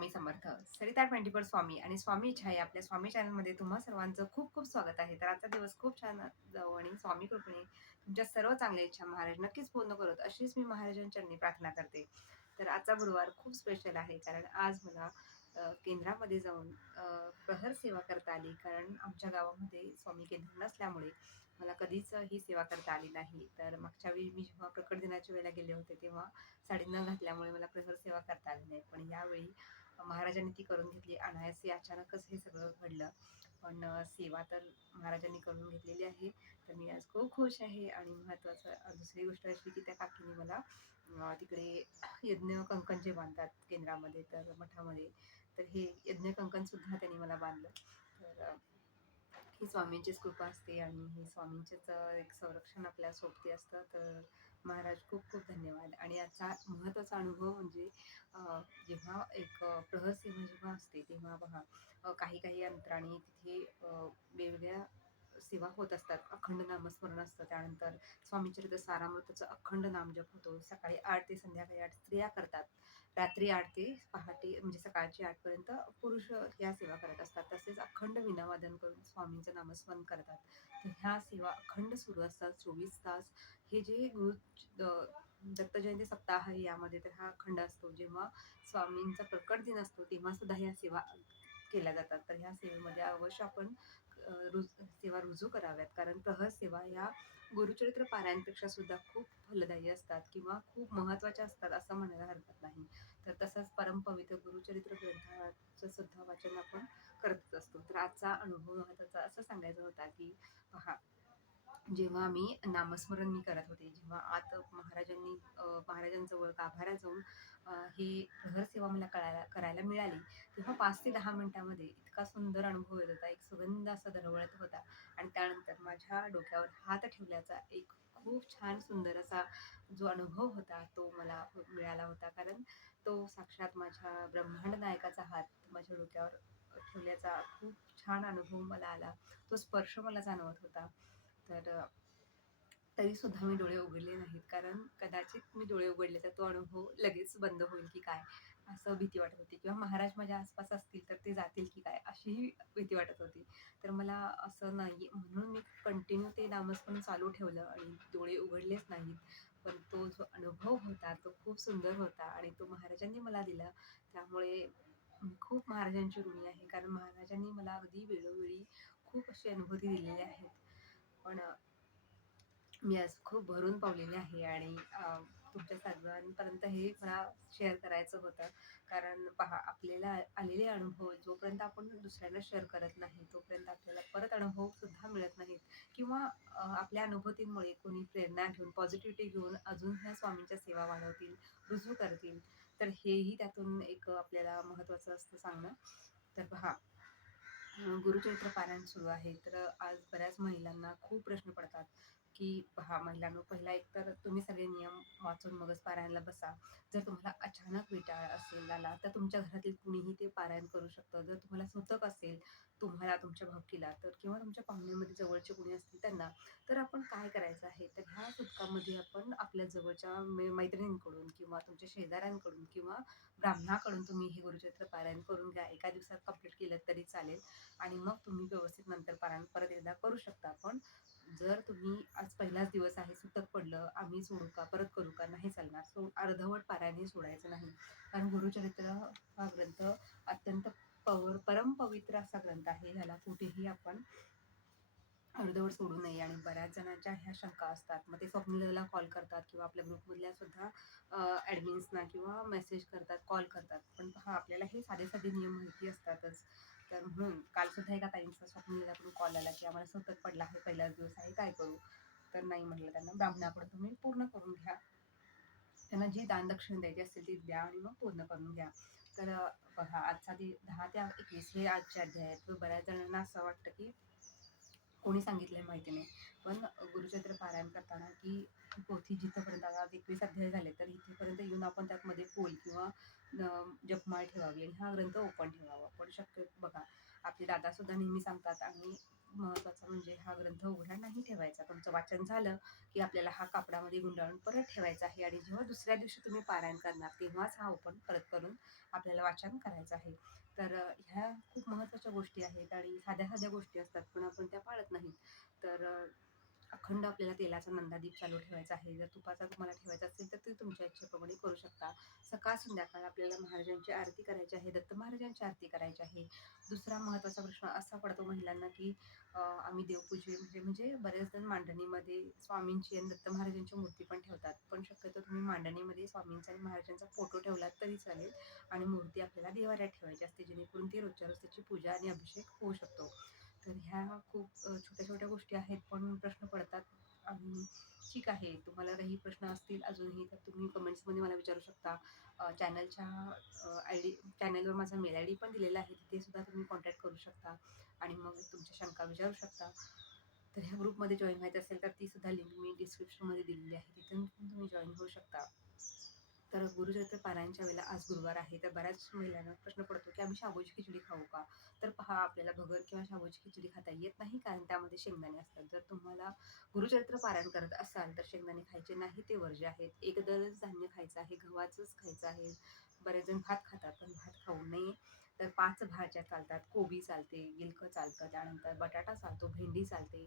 स्वामी Samarth Sarita twenty four स्वामी आणि स्वामी इच्छा या आपल्या स्वामी चॅनलमध्ये तुम्हा सर्वांचं खूप खूप स्वागत आहे. तर आजचा दिवस खूप छान जाऊ आणि स्वामी कृपेने तुमच्या सर्व चांगल्या इच्छा महाराज नक्कीच पूर्ण करत अशीच मी महाराजांच्यांनी प्रार्थना करते. तर आजचा गुरुवार खूप स्पेशल आहे कारण आज मला केंद्रामध्ये जाऊन प्रहर सेवा करता आली. कारण आमच्या गावामध्ये स्वामी केंद्र नसल्यामुळे मला कधीच ही सेवा करता आली नाही. तर मागच्या वेळी मी जेव्हा प्रकट दिनाच्या वेळेला गेले होते तेव्हा साडी न घातल्यामुळे मला प्रहर सेवा करता आली नाही. पण यावेळी महाराजांनी ती करून घेतली. अनायासे अचानकच हे सगळं घडलं. पण सेवा तर महाराजांनी करून घेतलेली आहे. तर मी आज खूप खुश आहे. आणि महत्त्वाचं दुसरी गोष्ट अशी की त्या काकीने मला तिकडे यज्ञ कंकण जे बांधतात केंद्रामध्ये तर मठामध्ये तर हे यज्ञ कंकण सुद्धा त्यांनी मला बांधलं. तर ही स्वामींचीच कृपा असते आणि हे स्वामींचेच एक संरक्षण आपल्या सोबती असतं. तर महाराज खूप खूप धन्यवाद. आणि याचा महत्त्वाचा अनुभव म्हणजे जेव्हा एक अ, प्रहर सेवा जेव्हा असते तेव्हा पहा काही काही अंतराने तिथे वेगवेगळ्या सेवा होत असतात. अखंड नामस्मरण असतं. त्यानंतर स्वामीचरित्र सारामृताचं अखंड नामजप होतो. सकाळी आठ ते संध्याकाळी आठ स्त्रिया करतात. रात्री आठ ते पहाटे म्हणजे सकाळची आठपर्यंत पुरुष ह्या सेवा करत असतात. तसेच अखंड विनावादन करून स्वामींचं नामस्मरण करतात. तर ह्या सेवा अखंड सुरू असतात चोवीस तास. हे जे गुरु दत्तजयंती दत्त जयंती सप्ताह आहे यामध्ये तर हा अखंड असतो. जेव्हा स्वामींचा प्रकट दिन असतो तेव्हा सुद्धा ह्या सेवा केल्या जातात. तर ह्या सेवेमध्ये अवश्य आपण रुज सेवा रुजू कराव्यात. कारण प्रहर सेवा ह्या गुरुचरित्र पारायणपेक्षा सुद्धा खूप फलदायी असतात किंवा खूप महत्त्वाच्या असतात असं म्हणायला हरकत नाही. तर तसंच परमपवित्र गुरुचरित्र ग्रंथाचं सुद्धा वाचन आपण करतच असतो. तर आजचा अनुभव महत्त्वाचा असं सांगायचा होता की पहा जेव्हा मी नामस्मरण मी करत होते जेव्हा आत महाराजांनी महाराजांजवळ गाभाऱ्या जाऊन ही प्रहर सेवा मला कळायला करायला मिळाली. तेव्हा पाच ते दहा मिनटामध्ये इतका सुंदर अनुभव येत होता एक सुगंध असा दरवळत होता. आणि त्यानंतर माझ्या डोक्यावर हात ठेवल्याचा एक खूप छान सुंदर असा जो अनुभव होता तो मला मिळाला होता. कारण तो साक्षात माझ्या ब्रह्मांड नायकाचा हात माझ्या डोक्यावर ठेवल्याचा खूप छान अनुभव मला आला. तो स्पर्श मला जाणवत होता. तर तरीसुद्धा तरी सुद्धा मी डोळे उघडले नाहीत. कारण कदाचित मी डोळे उघडले तर तो अनुभव लगेच बंद होईल की काय असं भीती वाटत होती. किंवा महाराज माझ्या आसपास असतील तर ते जातील की काय अशीही भीती वाटत होती. तर मला असं नाही म्हणून मी कंटिन्यू ते नामस्मरण चालू ठेवलं आणि डोळे उघडलेच नाहीत. पण तो जो अनुभव होता तो खूप सुंदर होता आणि तो महाराजांनी मला दिला. त्यामुळे खूप महाराजांची ऋणी आहे. कारण महाराजांनी मला अगदी वेळोवेळी खूप अशी अनुभूती दिलेली आहेत. पण मी आज खूप भरून पावलेली आहे आणि तुमच्या सर्वांपर्यंत हे मला शेअर करायचं होतं. कारण पहा आपल्याला आलेले अनुभव जोपर्यंत आपण दुसऱ्यांना शेअर करत नाही तोपर्यंत आपल्याला परत अनुभव सुद्धा मिळत नाहीत. किंवा आपल्या अनुभूतींमुळे कोणी प्रेरणा घेऊन पॉझिटिव्हिटी घेऊन अजून ह्या स्वामींच्या सेवा वाढवतील रुजू करतील तर हेही त्यातून एक आपल्याला महत्त्वाचं असतं सांगणं. तर पहा गुरुचरित्र पारायण सुरू आहे. तर आज बऱ्याच महिलांना खूप प्रश्न पडतात. की पहा महिलांनो पहिला एक तर तुम्ही सगळे नियम वाचून मगच पारायणला बसा. जर तुम्हाला अचानक विटाळ असेल आला तर तुमच्या घरातील कुणीही ते पारायण करू शकतं. जर तुम्हाला सुतक असेल तुम्हाला तुमच्या भावकीला तर किंवा तुमच्या पाहुण्यामध्ये जवळचे कुणी असतील त्यांना तर आपण काय करायचं आहे? तर ह्या सुतकामध्ये आपण आपल्या जवळच्या मै- मैत्रिणींकडून किंवा तुमच्या शेजाऱ्यांकडून किंवा ब्राह्मणाकडून तुम्ही हे गुरुचरित्र पारायण करून घ्या. एका दिवसात कंप्लीट केलं तरी चालेल. आणि मग तुम्ही व्यवस्थित नंतर पारायण परत एकदा करू शकता. पण जर तुम्ही आज पहिलाच दिवस आहे सुतक पडलं आम्ही सोडू का परत करू का नाही चालणार. सो अर्धवट पाराने सोडायचं नाही. कारण गुरुचरित्र हा ग्रंथ अत्यंत पवर परमपवित्र असा ग्रंथ आहे. ह्याला कुठेही आपण अर्धवट सोडू नये. आणि बऱ्याच जणांच्या ह्या शंका असतात. मग ते स्वप्नला कॉल करतात किंवा आपल्या ग्रुपमधल्या सुद्धा ॲडमिन्सना किंवा मेसेज करतात कॉल करतात. पण हा आपल्याला हे साधे साधे नियम माहिती असतातच. तर काल सुद्धा एका ताईंचा स्वप्नीलाकडून कॉल आला की आम्हाला सतत पडला आहे पहिलाच दिवस आहे काय करू? तर नाही म्हटलं त्यांना ब्राह्मणाकडून तुम्ही पूर्ण करून घ्या. त्यांना जी दान दक्षिण द्यायची असेल ती द्या आणि मग पूर्ण करून घ्या. तर बघा आजचा ते दहा ते एकवीस हे आजच्या अध्याय आहेत. बऱ्याच जणांना असं वाटतं की कोणी सांगितलंय माहिती नाही. पण गुरुचरित्र पारायण करताना की पोथी जिथपर्यंत आता आज एकवीस अध्याय झाले तर इथेपर्यंत येऊन आपण त्यामध्ये पोल किंवा जपमाळ ठेवावी आणि हा ग्रंथ ओपन ठेवावा. पण शक्य बघा आपले दादा सुद्धा नेहमी सांगतात आणि महत्त्वाचा म्हणजे हा ग्रंथ उघडा नाही ठेवायचा. तुमचं वाचन झालं की आपल्याला हा कापडामध्ये गुंडाळून परत ठेवायचा आहे आणि जेव्हा दुसऱ्या दिवशी तुम्ही पारायण करणार तेव्हाच हा ओपन परत करून आपल्याला वाचन करायचं आहे. तर ह्या खूप महत्त्वाच्या गोष्टी आहेत आणि साध्या साध्या गोष्टी असतात पण आपण त्या पाळत नाहीत. तर अखंड आपल्याला तेलाचा नंदादीप चालू ठेवायचा आहे. जर तुपाचा तुम्हाला ठेवायचा असेल तर ते तुमच्या इच्छेप्रमाणे करू शकता. सकाळ संध्याकाळ आपल्याला महाराजांची आरती करायची आहे. दत्त महाराजांची आरती करायची आहे. दुसरा महत्त्वाचा प्रश्न असा पडतो महिलांना की आम्ही देवपूजे म्हणजे म्हणजे बऱ्याच जण मांडणीमध्ये स्वामींची आणि दत्त महाराजांची मूर्ती पण ठेवतात. पण शक्यतो तुम्ही मांडणीमध्ये स्वामींचा आणि महाराजांचा फोटो ठेवलात तरी चालेल. आणि मूर्ती आपल्याला देवाऱ्यात ठेवायची असते जेणेकरून ती रोजच्या रोज त्याची पूजा आणि अभिषेक होऊ शकतो. तर ह्या खूप छोट्या छोट्या गोष्टी आहेत पण प्रश्न पडतात. आणि ठीक आहे तुम्हाला काही प्रश्न असतील अजूनही तर तुम्ही कमेंट्समध्ये मला विचारू शकता. चॅनलच्या आय डी चॅनलवर माझा मेल आय डी पण दिलेला आहे तिथे सुद्धा तुम्ही कॉन्टॅक्ट करू शकता. आणि मग तुमच्या शंका विचारू शकता. तर ह्या ग्रुपमध्ये जॉईन व्हायचं असेल तर ती सुद्धा लिंक मी डिस्क्रिप्शनमध्ये दिलेली आहे. तिथून तुम्ही जॉईन होऊ शकता. तर गुरुचरित्र पारायणच्या वेळेला आज गुरुवार आहे. तर बऱ्याच महिलांना प्रश्न पडतो की आम्ही शाबूची खिचडी खाऊ का? तर पहा आपल्याला भगर किंवा शाबूची खिचडी खाता येत नाही कारण त्यामध्ये शेंगदाणे असतात. जर तुम्हाला गुरुचरित्र पारायण करत असाल तर शेंगदाणे खायचे नाही ते वर्ज्य आहेत. एकदलच धान्य खायचं आहे गव्हाचंच खायचं आहे. बरेच जण भात खातात पण भात खाऊ नये. तर पाच भाज्या चालतात कोबी चालते गिलकं चालतं त्यानंतर बटाटा चालतो भेंडी चालते.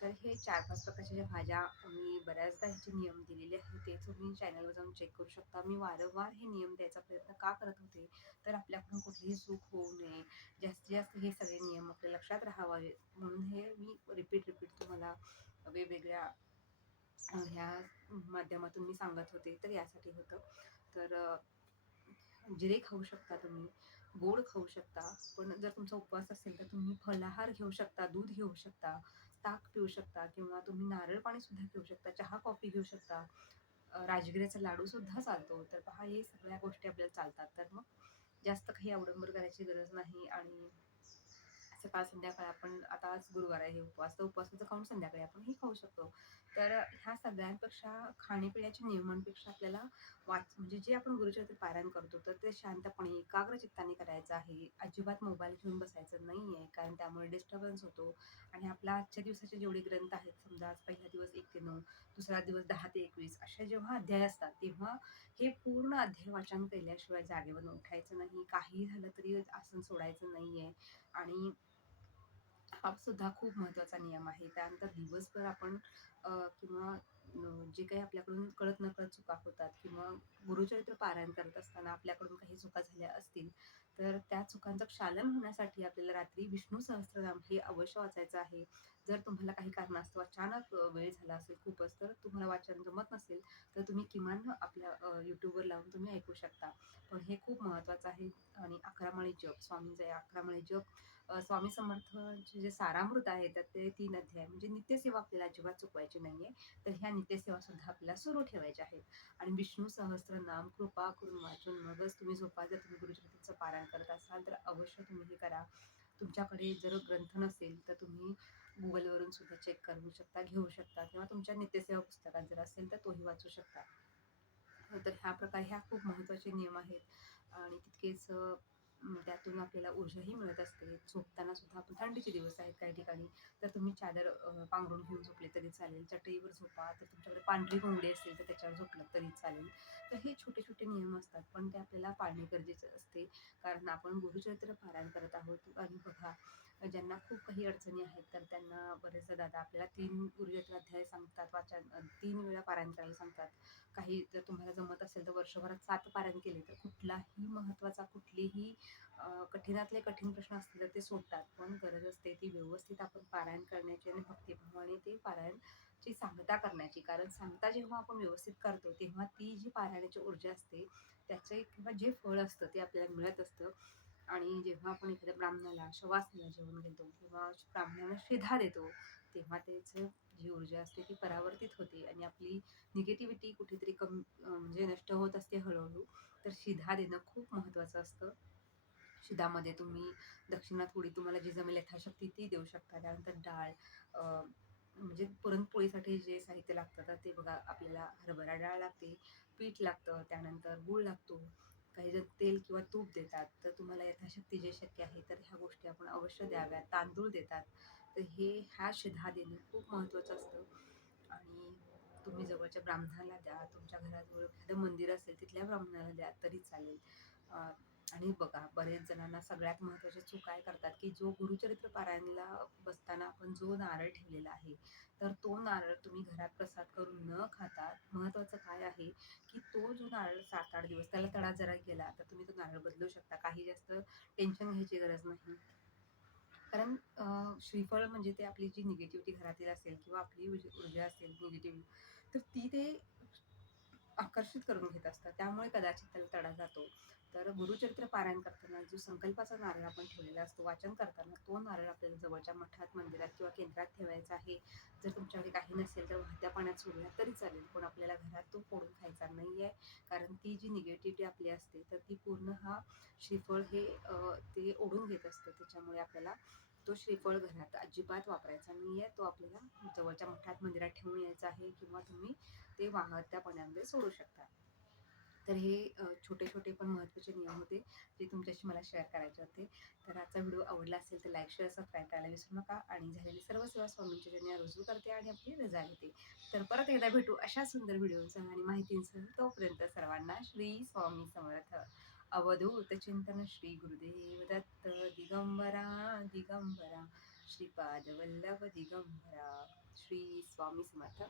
तर हे चार पाच प्रकारच्या ज्या भाज्या मी बऱ्याचदा ह्याचे नियम दिलेले आहेत ते तुम्ही चॅनलवर जाऊन चेक करू शकता. मी वारंवार हे नियम द्यायचा प्रयत्न का करत होते? तर आपल्याकडून कुठलीही चूक होऊ नये. जास्तीत जास्त हे सगळे नियम आपल्या लक्षात राहावावे म्हणून हे मी रिपीट रिपीट तुम्हाला वेगवेगळ्या ह्या माध्यमातून मी सांगत होते. तर यासाठी होतं. तर जिरे खाऊ शकता तुम्ही. गोड खाऊ शकता. पण जर तुमचा उपवास असेल तर तुम्ही फलाहार घेऊ शकता दूध घेऊ शकता ताक पिऊ शकता किंवा तुम्ही नारळ पाणी सुद्धा घेऊ शकता चहा कॉफी घेऊ शकता. राजगिऱ्याचा लाडू सुद्धा चालतो. तर पहा हे सगळ्या गोष्टी आपल्याला चालतात. तर मग जास्त काही अवडंबर करायची गरज नाही आणि सकाळ संध्याकाळ आपण आता आज गुरुवार आहे उपवास. तर उपवासाचं खाऊन संध्याकाळी आपण हे खाऊ शकतो. तर ह्या सगळ्यांपेक्षा खाण्यापिण्याच्या नियमांपेक्षा आपल्याला वाच म्हणजे जे आपण गुरुचरित्र पारायण करतो तर ते शांतपणे एकाग्र चित्ताने करायचं आहे. अजिबात मोबाईल घेऊन बसायचं नाही आहे कारण त्यामुळे डिस्टर्बन्स होतो. आणि आपला आजच्या दिवसाचे जेवढे ग्रंथ आहेत समजा आज पहिला दिवस एक ते नऊ दुसरा दिवस दहा ते एकवीस अशा जेव्हा अध्याय असतात तेव्हा हे पूर्ण अध्याय वाचन केल्याशिवाय जागेवर उठायचं नाही. काही झालं तरी आसन सोडायचं नाही आहे आणि सुद्धा खूप महत्त्वाचा नियम आहे. त्यानंतर दिवसभर आपण किंवा जे काही आपल्याकडून कळत नकळत चुका होतात किंवा गुरुचरित्र पारायण करत असताना आपल्याकडून काही चुका झाल्या असतील तर त्या चुकांचं क्षालन होण्यासाठी आपल्याला रात्री विष्णू सहस्त्रनाम हे अवश्य वाचायचं आहे. जर तुम्हाला काही कारणास्तव अचानक वेळ झाला असेल खूपच तर तुम्हाला वाचन जमत नसेल तर तुम्ही किमान आपल्या यूट्यूबवर लावून तुम्ही ऐकू शकता. पण हे खूप महत्त्वाचं आहे. आणि अकरामाळी जप स्वामींचा या अकरामाळी जप स्वामी समर्थांचे जे सारामृत आहे तर ते तीन अध्याय म्हणजे नित्यसेवा आपल्याला अजिबात चुकवायची नाहीये. तर ह्या नित्यसेवा सुद्धा आपल्याला सुरू ठेवायच्या आहेत. आणि विष्णू सहस्त्र नाम कृपा करून वाचून मगच तुम्ही झोपा जर तुम्ही गुरुचरित्राचं पारायण करत असाल तर अवश्य तुम्ही हे करा. तुमच्याकडे जर ग्रंथ नसेल तर तुम्ही गुगलवरून सुद्धा चेक करू शकता घेऊ शकता किंवा तुमच्या नित्यसेवा पुस्तकात जर असेल तर तोही वाचू शकता. तर ह्या प्रकारे ह्या खूप महत्त्वाचे नियम आहेत. आणि तितकेच त्यातून आपल्याला ऊर्जाही मिळत असते. झोपताना सुद्धा आपण थंडीचे दिवस आहेत काही ठिकाणी. तर तुम्ही चादर पांघरून घेऊन झोपले तरी चालेल. चटईवर झोपा तर तुमच्याकडे पांढरी कोंबडी असेल तर त्याच्यावर झोपलं तरी चालेल. तर हे छोटे छोटे नियम असतात पण ते आपल्याला पाळणे गरजेचं असते. कारण आपण गुरुचरित्र पारायण करत आहोत आणि बघा ज्यांना खूप काही अडचणी आहेत तर त्यांना बरेचदा दादा आपल्याला तीन गुरुचरित्र अध्याय सांगतात वाचन तीन वेळा पारायण करायला सांगतात. काही जर तुम्हाला जमत असेल तर वर्षभरात सात पारायण केले तर कुठलाही महत्त्वाचा कुठलीही कठीणातले कठीण प्रश्न असतील तर ते सोडतात. पण गरज असते ती व्यवस्थित आपण पारायण करण्याची आणि भक्तिभावाने ते पारायणची सांगता करण्याची. कारण सांगता जेव्हा आपण व्यवस्थित करतो तेव्हा ती जी पारायणाची ऊर्जा असते त्याचे किंवा जे फळ असतं ते आपल्याला मिळत असतं. आणि जेव्हा आपण एखाद्या ब्राह्मणाला शवासनीला जेवण देतो किंवा ब्राह्मणाला शिधा देतो तेव्हा त्याचं जी ऊर्जा असते ती परावर्तित होते आणि आपली निगेटिव्हिटी कुठेतरी कमी म्हणजे नष्ट होत असते हळूहळू. तर शिधा देणं खूप महत्त्वाचं असतं. शिधामध्ये तुम्ही दक्षिणा थोडी तुम्हाला जी जमेल यथाशक्ती ती देऊ शकता. त्यानंतर डाळ म्हणजे पुरणपोळीसाठी जे साहित्य लागतं तर ते बघा आपल्याला हरभरा डाळ लागते पीठ लागतं त्यानंतर गूळ लागतो काही जर तेल किंवा तूप देतात तर तुम्हाला यथाशक्ती जे शक्य आहे तर ह्या गोष्टी आपण अवश्य द्याव्या तांदूळ देतात तर हे ह्या शिधा देणं खूप महत्त्वाचं असतं. आणि तुम्ही जवळच्या ब्राह्मणाला द्या तुमच्या घराजवळ एखादं मंदिर असेल तिथल्या ब्राह्मणाला द्या तरी चालेल. आणि बघा बरेच जणांना सगळ्यात महत्त्वाची चूक काय करतात की जो गुरुचरित्र पारायणला बसताना आपण जो नारळ ठेवलेला आहे तर तो नारळ तुम्ही घरात प्रसाद करून न खाता महत्त्वाचं काय आहे की तो जो नारळ सात आठ दिवस त्याला तडा जरा गेला तर तुम्ही तो नारळ बदलू शकता. काही जास्त टेन्शन घ्यायची गरज नाही. कारण श्रीफळ म्हणजे ते आपली जी निगेटिव्हिटी घरातील असेल किंवा आपली ऊर्जा असेल निगेटिव्ह तर ती ते आकर्षित करून घेत असतात. त्यामुळे कदाचित त्याला तडा जातो. तर गुरुचरित्र पारायण करताना जो संकल्पाचा नारळ आपण ठेवलेला असतो वाचन करताना तो नारळ आपल्याला जवळच्या मठात मंदिरात किंवा केंद्रात ठेवायचा आहे. जर तुमच्याकडे काही नसेल तर वाहत्या पाण्यात सोडला तरी चालेल. पण आपल्याला घरात तो फोडून खायचा नाही आहे कारण ती जी निगेटिव्हिटी आपली असते तर ती पूर्ण हा श्रीफळ हे ते ओढून घेत असतं. त्याच्यामुळे आपल्याला तो श्रीफळ घरात अजिबात वापरायचा नाही आहे तो आपल्याला जवळच्या मठात मंदिरात ठेवून यायचा आहे किंवा तुम्ही ते वाहत्या पाण्यामध्ये सोडू शकता. तर हे छोटे छोटे पण महत्त्वाचे नियम होते जे तुमच्याशी मला शेअर करायचे होते. तर आजचा व्हिडिओ आवडला असेल तर लाईक शेअर सबस्क्राईब करायला विसरू नका आणि झालेली सर्व सेवा स्वामींच्या चरणी रुजू करते आणि आपली रजा घेते. तर परत एकदा भेटू अशा सुंदर व्हिडिओसह आणि माहितींसह तोपर्यंत सर्वांना श्री स्वामी समर्थ. अवधूत चिंतन श्री गुरुदेव दत्त दिगंबरा दिगंबरा. श्रीपाद वल्लभ दिगंबरा. श्री स्वामी समर्थ.